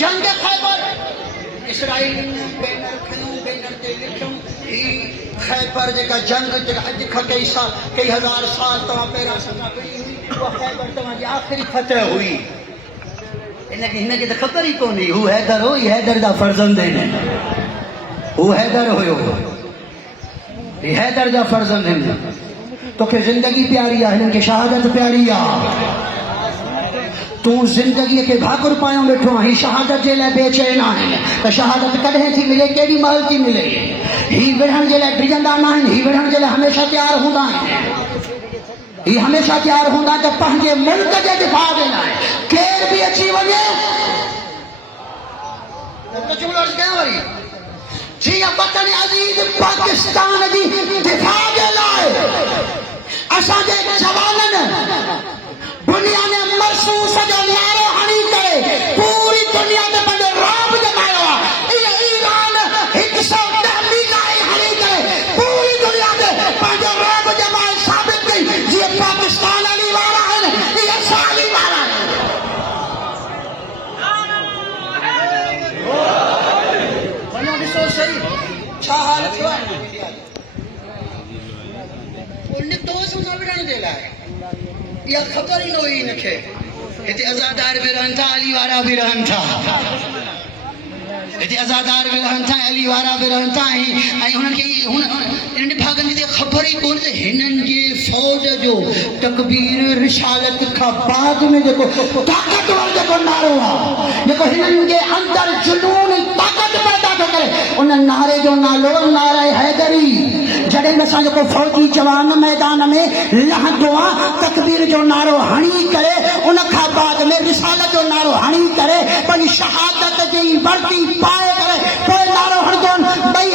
जंग Khyber Israel banner खयूं banner ते लिखूं ही खैबर जेका जंग जेका अज खां कई हज़ार साल तव्हां पहिरां सफ़ा कई हुई उहा खैबर तव्हांजी आख़िरी फतह हुई। हिनखे त ख़बर ई कोन्हे हू हैदर हो, हैदर जा फर्ज़ंद आहिनि, हू हैदर हुयो, हैदर जा फर्ज़ंद आहिनि। तोखे ज़िंदगी प्यारी आहे, हिननि खे शहादत प्यारी आहे। तू जिंदगी के भाकुर पायो वेठो आहीं, शहादत जे लाइ बेचैन आहिनि त शहादत कॾहिं थी मिले, केॾी महिल थी मिले। ही विढ़ण जे लाइ डिॼंदा न आहिनि, ही विढ़ण जे लाइ हमेशह तयारु हूंदा आहिनि। ही हमेशह तयारु हूंदा त पंहिंजे मुल्क जे दिफ़ा जे लाइ केर बि अची वञे। जीअं वतन अज़ीज़ पाकिस्तान जी दिफ़ा जे लाइ असांजे जवाननि दुनिया ने महसूस जो नारो हणी करे पूरी दुनिया में पंहिंजो रौब जमायो आहे। ईरान 110 मीज़ाइल हणी करे पूरी दुनिया में पंहिंजो रौब जमाए साबित कई जीअं पाकिस्तान अली वारा आहिनि, इहे असां अली वारा आहियूं। वञो ॾिसो सही छा हाल थियो आहे। नितोस न विढ़ण जे लाइ इहा ख़बर ई न हुई हिनखे। हिते अज़ादार बि रहनि था, अली वारा बि रहनि था, हिते अज़ादार बि रहनि था, अली वारा बि रहनि था। ऐं हुननि खे इन भागनि जी ख़बर ई कोन्हे त हिननि जे फ़ौज जो तकबीर रिसालत खां बाद में जेको ताक़तवर जेको नारो आहे, जेको हिननि जे अंदरि जुनून ताक़त पैदा थो करे, उन नारे जो नालो नारे हैदरी। जॾहिं असां जेको फ़ौजी जवान मैदान में लहंदो आहे, तकबीर जो नारो हणी करे, उन खां बाद में रिसालत जो नारो हणी करे, पंहिंजी शहादत जी वर्दी पाए करे पोइ नारो हणंदो, ॿई